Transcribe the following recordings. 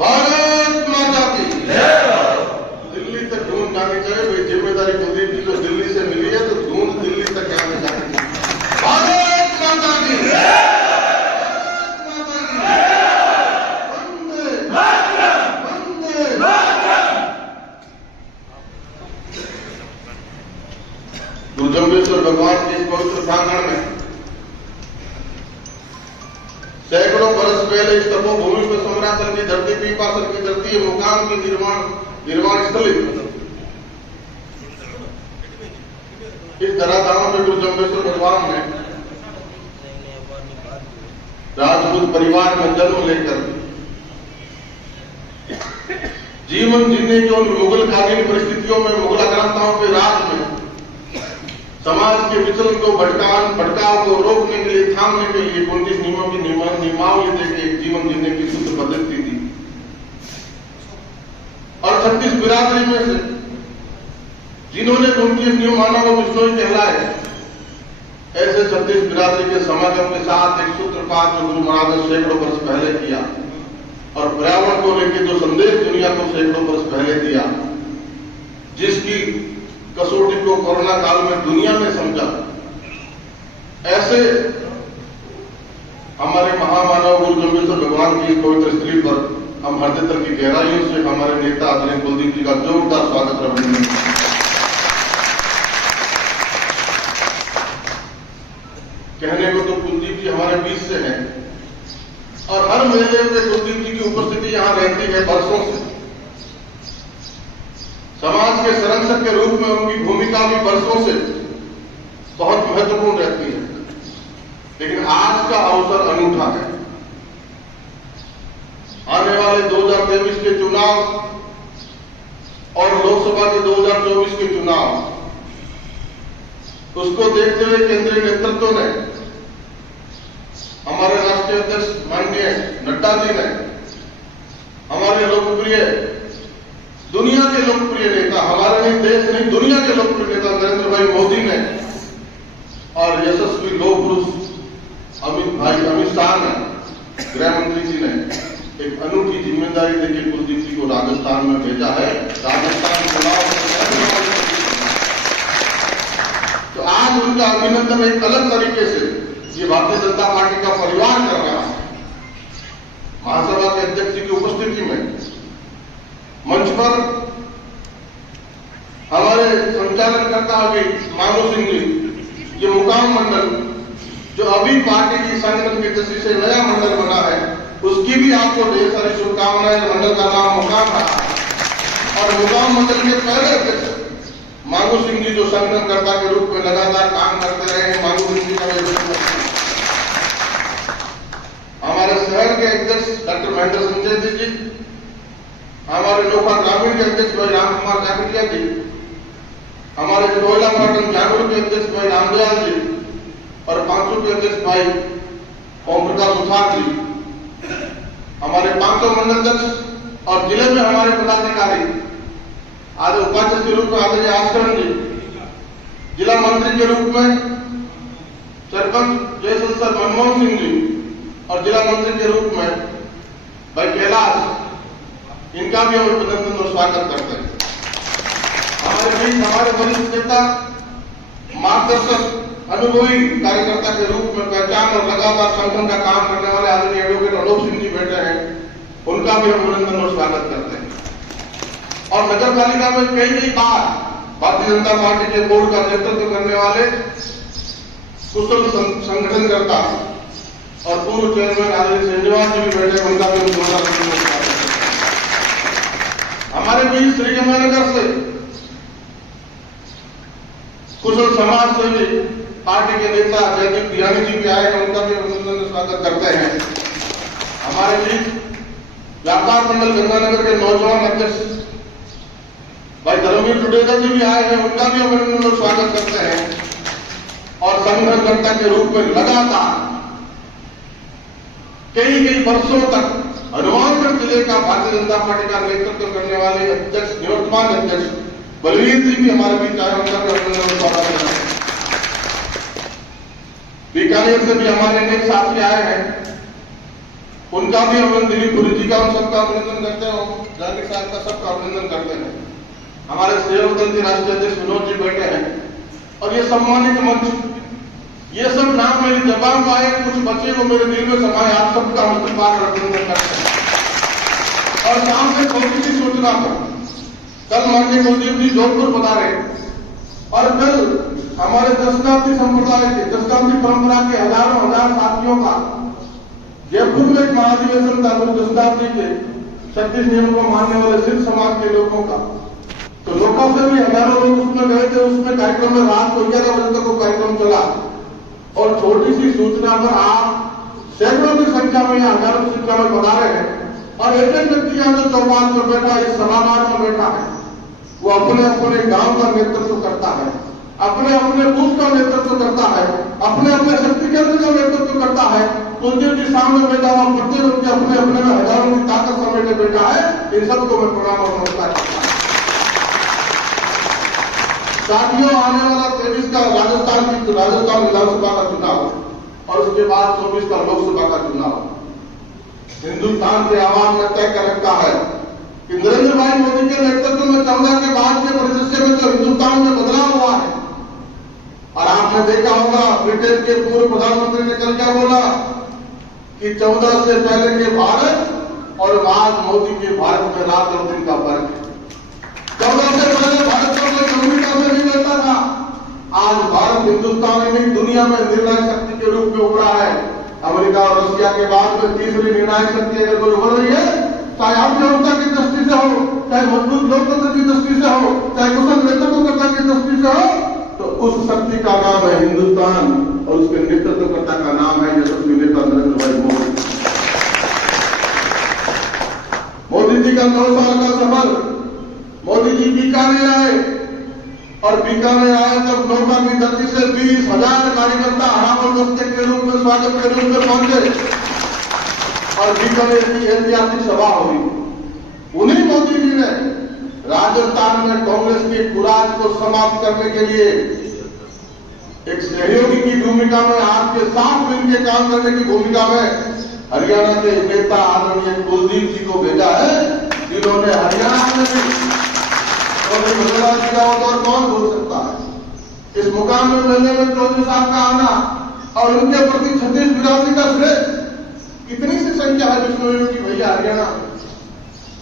भारत माता की दिल्ली तक ढूंढ जानी चाहिए भाई, जिम्मेदारी कुलदीप जी को दिल्ली से मिली है तो ढूंढ दिल्ली तक जानी चाहिए। भारत माता की, जम्बेश्वर भगवान के इस पवित्र प्रांगण में सैकड़ों वर्ष पहले इस तपोभूमि पर समराचल की धरती, पीपासल की धरती, मुकाम की निर्वाण स्थली, इस धराधाम में गुरु जम्बेश्वर भगवान ने राजपूत परिवार में जन्म लेकर जीवन जीने की उन मुगलकालीन परिस्थितियों में, मुगल आक्रांताओं के राज में समाज के विचलन को, भटकाव को रोकने के लिए, थामने के लिए 29 नियमों की नियमावली देकर जीवन जीने की शुद्ध पद्धति थी। और 36 बिरादरी में से जिन्होंने 29 नियम मानव को विष्णु कहलाए, ऐसे 36 बिरादरी के समागम के साथ एक सूत्रपात जो गुरु महाराज ने सैकड़ों वर्ष पहले किया और पर्यावरण को लेकर जो संदेश दुनिया को सैकड़ों वर्ष पहले दिया, जिसकी कसौटी को कोरोना काल में दुनिया ने समझा, ऐसे हमारे महामानव गुरु जम्बेश्वर भगवान की पवित्र स्थली पर हम हृदय तल की गहराइयों से हमारे नेता आदरणीय कुलदीप जी का जोरदार स्वागत करेंगे। कहने को तो कुलदीप जी हमारे बीच से हैं और हर मेले में कुलदीप जी की उपस्थिति यहां रहती है वर्षों से। समाज के संरक्षक के रूप में उनकी भूमिका भी वर्षों से बहुत महत्वपूर्ण रहती है, लेकिन आज का अवसर अनूठा है। आने वाले 2023 के चुनाव और लोकसभा के 2024 के चुनाव, उसको देखते हुए केंद्रीय नेतृत्व ने, हमारे राष्ट्रीय अध्यक्ष माननीय नड्डा जी ने, हमारे लोकप्रिय, दुनिया के लोकप्रिय नेता, हमारे नहीं देश नहीं दुनिया के लोकप्रिय नेता नरेंद्र भाई मोदी ने और यशस्वी लोक पुरुष अमित शाह ने, गृह मंत्री जी ने एक अनूठी जिम्मेदारी देकर कुलदीप जी को राजस्थान में भेजा है। राजस्थान चुनाव तो आज उनका अभिनंदन एक अलग तरीके से ये भारतीय जनता पार्टी का परिवार कर रहा है। महासभा के अध्यक्ष जी की उपस्थिति में मंच पर हमारे संचालनकर्ता अभी मानू सिंह जी, ये मुकाम मंडल जो अभी पार्टी की संगठन की दृष्टि से नया मंडल बना है, उसकी भी आपको ढेर सारी शुभकामनाएं। मंडल का नाम मुकाम रहा और मुकाम मंडल के पहले अध्यक्ष मानू सिंह जी जो संगठनकर्ता के रूप में लगातार काम करते रहे। मानू सिंह जी का हमारे शहर के अध्यक्ष डॉक्टर महेंद्र संजय जी, हमारे लोका ग्रामीण के अध्यक्ष भाई राम कुमार जागटिया जी, हमारे कोयला पाटन जागरूक के अध्यक्ष भाई रामदयाल जी और पांचों के अध्यक्ष भाई ओम प्रकाश सुथार जी, हमारे पांचों मंडल अध्यक्ष और जिले में हमारे पदाधिकारी, आज उपाध्यक्ष के रूप में आदरणीय आचरण जी, जिला मंत्री के रूप में सरपंच जयसल सर मनमोहन सिंह जी और जिला मंत्री के रूप में भाई कैलाश, इनका भी हम अभिनंदन और स्वागत करते हैं। हमारे बीच हमारे वरिष्ठ नेता, मार्गदर्शक, अनुभवी कार्यकर्ता के रूप में पहचान और लगातार संगठन का काम करने वाले आदरणीय एडवोकेट अलोक सिंह जी बैठे हैं, उनका भी हम अभिनंदन और स्वागत करते हैं। और नगर पालिका में कई बार भारतीय जनता पार्टी के बोर्ड का नेतृत्व करने वाले कुशल संगठनकर्ता और पूर्व चेयरमैन आदरणीय श्रीनिवास जी भी बैठे, उनका भी हम जोरदार अभिनंदन करते हैं। हमारे बीच श्रीगंगानगर से कुशल समाज सेवी पार्टी के नेता जयदीप बिहानी जी भी आए हैं, उनका भी अभिनंदन स्वागत करते हैं। हमारे बीच व्यापार मंडल गंगानगर के नौजवान अध्यक्ष भाई धर्मवीर टुडेजा जी भी आए हैं, उनका भी अभिनंदन और स्वागत करते हैं। और संगठनकर्ता के रूप में लगातार कई वर्षों तक हनुमानगढ़ जिले का भारतीय जनता पार्टी का नेतृत्व करने वाले अध्यक्ष, निवर्तमान अध्यक्ष बलवीर जी भी हमारे बीच आए, उनका भी अभिनंदन स्वागत करते हैं। बीकानेर से भी हमारे अनेक साथी आए हैं उनका भी अभिनंदन, दिलीप पुरी जी का हम सबका अभिनंदन करते हैं, जहांगीर साहब का सबका अभिनंदन करते हैं। हमारे सेवक दल के राष्ट्रीय अध्यक्ष विनोद जी बैठे हैं और ये सम्मानित मंच, ये सब नाम मेरी जबान में आए, कुछ बच्चे को मेरे दिल में समाये, आप सबका हम अभिनंदन करते हैं। और सामने छोटी सी सूचना पर कल माननीय कुलदीप जी जोधपुर बता रहे और कल हमारे दशनार्थी संप्रदाय के, दशनार्थी परंपरा के हजारों हजार साथियों का जयपुर में एक महाधिवेशन था, दशनार्थी के 36 नियमों को मानने वाले सिख समाज के लोगों का। तो लोगों से भी हजारों लोग उसमें गए थे। उसमें कार्यक्रम में रात को 11 बजे तक वो कार्यक्रम चला और छोटी सी सूचना पर आप सैकड़ों की संख्या में या हजारों की संख्या में बता रहे हैं। और एक एक व्यक्ति यहाँ जो चौपाल पर बैठा, इस सभागार में बैठा है, वो अपने अपने गांव का नेतृत्व करता है, अपने अपने बूथ का नेतृत्व करता है, अपने अपने शक्ति केंद्र का नेतृत्व करता है। कुलदीप जी सामने बैठा हुआ प्रत्येक व्यक्ति अपने अपने में हजारों की ताकत समेटे बैठा है। इन सबको मैं प्रणाम और नमस्कार करता हूं। साथियों, आने वाला 23 का राजस्थान विधानसभा का चुनाव और उसके बाद 24 का लोकसभा का चुनाव हिंदुस्तान के आवाम ने तय कर रखा है कि नरेंद्र भाई मोदी के नेतृत्व में 14 के बाद के परिदृश्य में जो हिंदुस्तान में बदलाव हुआ है। और आपने देखा होगा ब्रिटेन के पूर्व प्रधानमंत्री ने कल क्या बोला कि 14 से पहले के भारत और बाद मोदी के भारत में रात और दिन का फर्क है। 14 से पहले भारत को कोई अमेरिका में नहीं मिलता था। आज भारत हिंदुस्तान में दुनिया में निर्णायक शक्ति के रूप में उभरा है। अमेरिका और रशिया के बाद में तीसरी निर्णायक शक्ति अगर कोई उभर रही है, चाहे अर्थव्यवस्था की दृष्टि से हो, चाहे मजबूत लोकतंत्र की दृष्टि से हो, चाहे कुशल नेतृत्वकर्ता की दृष्टि से हो, तो उस शक्ति का नाम है हिंदुस्तान और उसके नेतृत्वकर्ता का नाम है यशस्वी नेता नरेंद्र भाई मोदी। मोदी जी का 9 साल का सफर, मोदी जी बीकानेर आए और बीकानेर आए तब नौका की धरती से 20,000 कार्यकर्ता हरामल दस्ते के रूप में, स्वागत के रूप में पहुंचे और बीकानेर की ऐतिहासिक सभा हुई। उन्हीं मोदी जी ने राजस्थान में कांग्रेस के कुराज को समाप्त करने के लिए एक सहयोगी की भूमिका में, आपके साथ मिलकर काम करने की भूमिका में हरियाणा के नेता आदरणीय कुलदीप जी को भेजा है, जिन्होंने हरियाणा में भी चौधरी जी का और कौन भूल सकता है। इस मुकाम में मिलने में चौधरी साहब का आना और उनके प्रति 36-82 का श्रेय, कितनी सी संख्या है विष्णु की भैया हरियाणा में।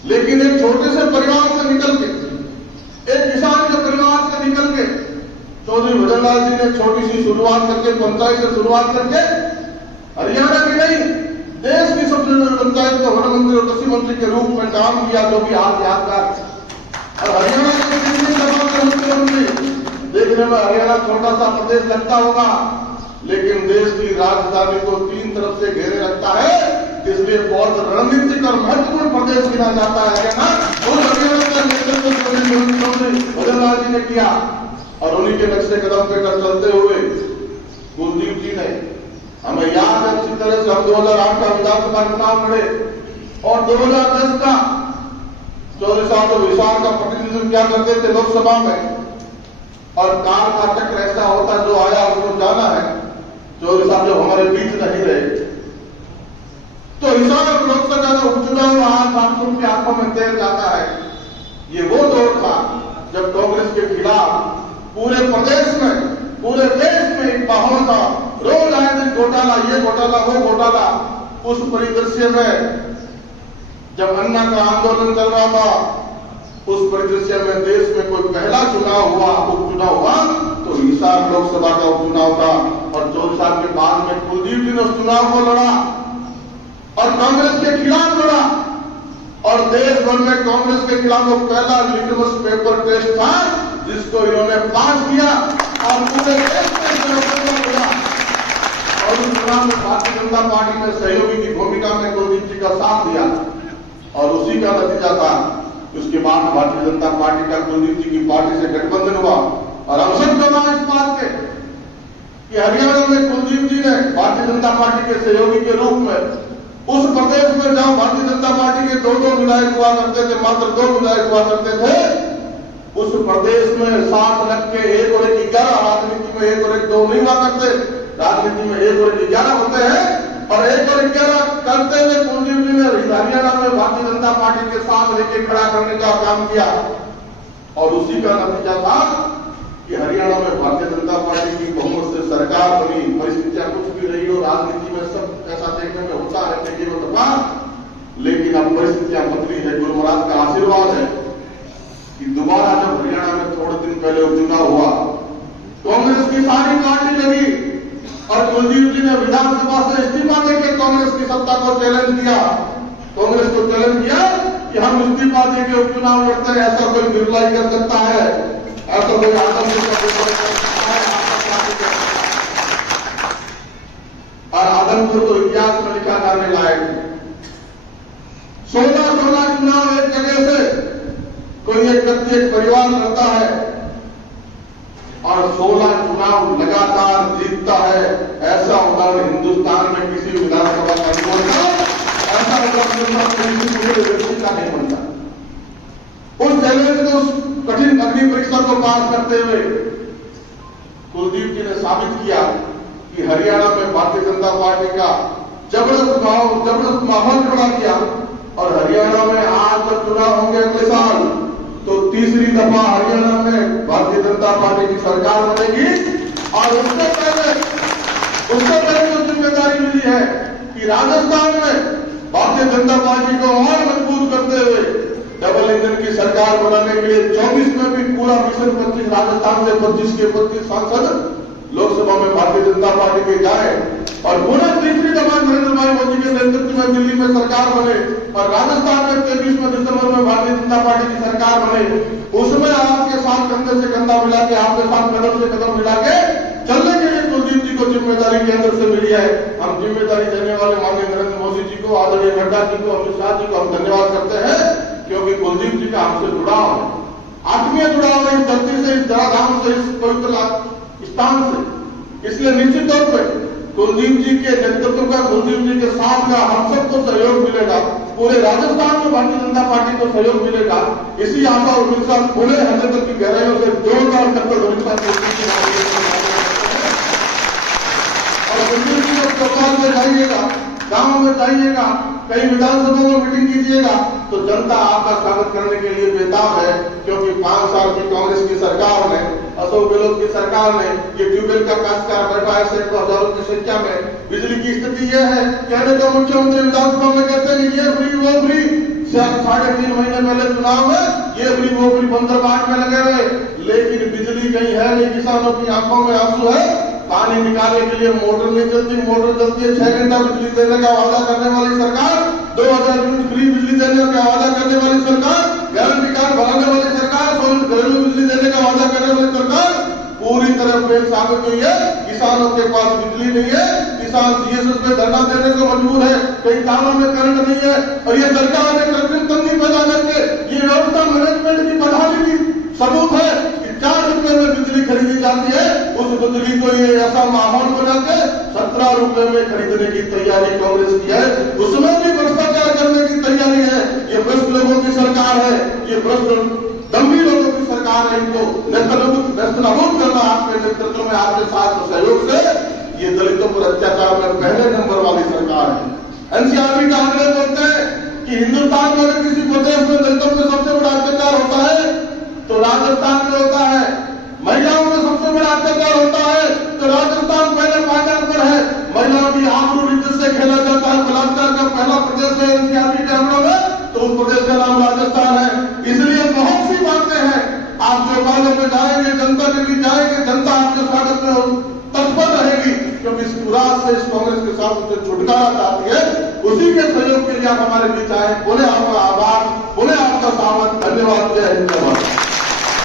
लेकिन एक छोटे से परिवार से निकल के, एक किसान के परिवार से निकल के चौधरी भजनलाल जी ने छोटी सी शुरुआत करके, पंचायत से शुरुआत करके हरियाणा की नहीं देश की सबसे बड़ी पंचायत का वन मंत्री और कृषि मंत्री के रूप में काम किया, जो भी आज यादगार है। और हरियाणा के मुख्यमंत्री, देखने में हरियाणा छोटा सा प्रदेश लगता होगा, लेकिन देश की राजधानी को 3 तरफ से घेरे रखता है, इसलिए बहुत रणनीतिक और महत्वपूर्ण प्रदेश गिना जाता है हरियाणा। उस हरियाणा का नेतृत्व मुख्यमंत्री भजनलाल जी ने किया और उन्हीं के नक्शे कदम पे कर चलते हुए कुलदीप जी ने, हमें याद है अच्छी तरह से, हम 2008 का विधानसभा चुनाव लड़े और 2010 का चौधरी साहब तो विशाल का प्रतिनिधित्व क्या करते थे लोकसभा में, और काल का चक्र ऐसा होता जो आया उसको जाना है। चौधरी साहब जब हमारे बीच नहीं रहे तो हिसार लोकसभा का उपचुनाव आज आपको की आंखों में तैर जाता है। ये वो दौर था जब कांग्रेस के खिलाफ पूरे प्रदेश में, पूरे देश में एक माहौल था, रोज आए दिन घोटाला, ये घोटाला, वो घोटाला। उस परिदृश्य में जब अन्ना का आंदोलन चल रहा था, उस परिदृश्य में देश में कोई पहला चुनाव हुआ, उपचुनाव हुआ तो हिसार लोकसभा का उपचुनाव था और 4 साल के बाद में कुलदीप जी ने उस चुनाव को लड़ा और कांग्रेस के खिलाफ लड़ा और देश भर में कांग्रेस के खिलाफ वो पहला लिटमस पेपर टेस्ट था जिसको इन्होंने पास किया और पूरे देश में लड़ा। और उस चुनाव में भारतीय जनता पार्टी ने सहयोगी की भूमिका में कुलदीप जी का साथ दिया और उसी का नतीजा था। उसके बाद भारतीय जनता पार्टी का कुलदीप जी की पार्टी से गठबंधन हुआ और हम सब गवाह इस बात के कि हरियाणा में कुलदीप जी ने भारतीय जनता पार्टी के सहयोगी के रूप में उस प्रदेश में जहां भारतीय जनता पार्टी के 2 विधायक हुआ करते थे, मात्र 2 विधायक हुआ करते थे, उस प्रदेश में 7 लग के 1 और 1 11, राजनीति में 1 और 1 2 नहीं हुआ करते, राजनीति में 1 और 1 11 होते हैं। और 1 और 11 करते हुए कुलदीप जी ने हरियाणा में भारतीय जनता पार्टी के साथ लेके खड़ा करने का काम किया और उसी का नतीजा था कि हरियाणा में भारतीय जनता पार्टी की बहुमत से सरकार बनी। परिस्थितियां कुछ भी रही हो, राजनीति में सब ऐसा देखने में होता है देखिए वो दफा, लेकिन अब परिस्थितियां बदली है। गुरु महाराज का आशीर्वाद है कि दोबारा जब हरियाणा में थोड़े दिन पहले उपचुनाव हुआ, कांग्रेस की सारी पार्टी लगी और कुलदीप जी ने विधानसभा से इस्तीफा देकर कांग्रेस की सत्ता को चैलेंज किया। कांग्रेस को चैलेंज किया कि हम इस्तीफा देकर उपचुनाव लड़ते हैं, ऐसा कोई बिरला ही कर सकता है, ऐसा कोई आदमपुर का कर सकता है। और आदमपुर तो इतिहास में लिखा जाने लायक है। 16 चुनाव एक जगह से कोई एक व्यक्ति एक परिवार लड़ता है और 16 चुनाव लगातार जीतता है। ऐसा उदाहरण हिंदुस्तान में किसी विधानसभा का नहीं होता, ऐसा उदाहरण पूरे व्यक्ति का नहीं बनता। उस चैलेंज को, उस कठिन अग्नि परीक्षा को पास करते हुए कुलदीप जी ने साबित किया कि हरियाणा में भारतीय जनता पार्टी का जबरदस्त माहौल खड़ा किया और हरियाणा में आज जब चुनाव होंगे अगले साल तो तीसरी दफा हरियाणा में भारतीय जनता पार्टी की सरकार बनेगी। और उससे पहले जो जिम्मेदारी मिली है कि राजस्थान में भारतीय जनता पार्टी को और मजबूत करते हुए डबल इंजन की सरकार बनाने के लिए 24 में भी पूरा मिशन 25 राजस्थान से 25 के 25 सांसद लोकसभा में भारतीय जनता पार्टी के जाए और पुनः तीसरी दफा नरेंद्र भाई मोदी के नेतृत्व में दिल्ली में सरकार बने और राजस्थान में 23 में दिसंबर में भारतीय जनता पार्टी की सरकार बने। उसमें आपके साथ कंधे से कंधा मिला के, आपके साथ कदम से कदम मिला के चलने के लिए कुलदीप जी को जिम्मेदारी केंद्र से मिली है। हम जिम्मेदारी देने वाले माननीय नरेंद्र मोदी जी को, आदरणीय नड्डा जी को, अमित शाह जी को हम धन्यवाद करते हैं, क्योंकि कुलदीप जी का हमसे जुड़ाव है, आत्मीय जुड़ाव है इस धरती से, इस धराधाम से, इस पवित्र स्थान से। इसलिए निश्चित तौर पर कुलदीप जी के नेतृत्व का, कुलदीप जी के साथ का हम सबको सहयोग मिलेगा, पूरे राजस्थान में भारतीय जनता पार्टी को सहयोग मिलेगा। इसी आशा और उम्मीद से पूरे हृदय तक की गहराइयों से जोरदार करकर और कुलदीप जी को चौपाल में जाइएगा, गांव में जाइएगा, कई विधानसभा में मीटिंग कीजिएगा तो जनता आपका स्वागत करने के लिए बेताब है, क्योंकि 5 साल की कांग्रेस की सरकार ने, अशोक गहलोत की सरकार ने ये ट्यूबवेल का काश्तकार बैठा है सैकड़ों हजारों की संख्या में। बिजली की स्थिति यह है, कहने को मुख्यमंत्री विधानसभा में कहते हैं ये फ्री वो फ्री, 3.5 महीने पहले चुनाव में ये फ्री वो फ्री बंदर बाट में लगे हुए, लेकिन बिजली कहीं है नहीं, किसानों की आंखों में आंसू है। पानी निकालने के लिए मोटर नहीं चलती, मोटर चलती है 6 घंटा बिजली देने का वादा करने वाली सरकार, 2000 यूनिट फ्री बिजली देने का वादा करने वाली सरकार, गारंटी कार्ड बनाने वाली सरकार, घरेलू बिजली देने का वादा करने वाली सरकार पूरी तरह फेल साबित हुई है। किसानों के पास बिजली नहीं है, किसान जीएसएस में धरना देने को मजबूर है, कई गांवों में करंट नहीं है और ये सरकार ने कृत्रिम तंगी पैदा करके ये व्यवस्था मैनेजमेंट की बदहाली की सबूत है कि 4 रुपए में बिजली खरीदी जाती है, उस बिजली को ये ऐसा माहौल बना के 17 रुपए में खरीदने की तैयारी कांग्रेस की है, उसमें भी भ्रष्टाचार करने की तैयारी है। ये भ्रष्ट लोगों की सरकार है, ये भ्रष्ट दम्भी लोगों की सरकार है, इनको नेस्तनाबूद करना आपके नेतृत्व में, आपके साथ सहयोग से। ये दलितों पर अत्याचार में पहले नंबर वाली सरकार है। एनसीआरबी का आंकड़े बोलते हैं कि हिंदुस्तान में अगर किसी प्रदेश में दलितों पर सबसे बड़ा अत्याचार होता है तो राजस्थान में होता है, महिलाओं में सबसे बड़ा अत्याचार होता है तो राजस्थान पहले पायदान पर है। महिलाओं की आबरू इज्जत से खेला जाता है, बलात्कार का पहला प्रदेश है एनसीआरबी के आंकड़ों में, तो उस प्रदेश का नाम राजस्थान है। इसलिए बहुत सी बातें हैं, आप चौपालों में जाएंगे, जनता के बीच जाएंगे, जनता आपके स्वागत में तत्पर रहेगी, क्योंकि इस कुरास से, इस कांग्रेस के साथ उसे छुटकारा चाहती है। उसी के सहयोग के लिए आप हमारे बीच आए, बोले आपका आभार, बोले आपका स्वागत, धन्यवाद, जय हिंद।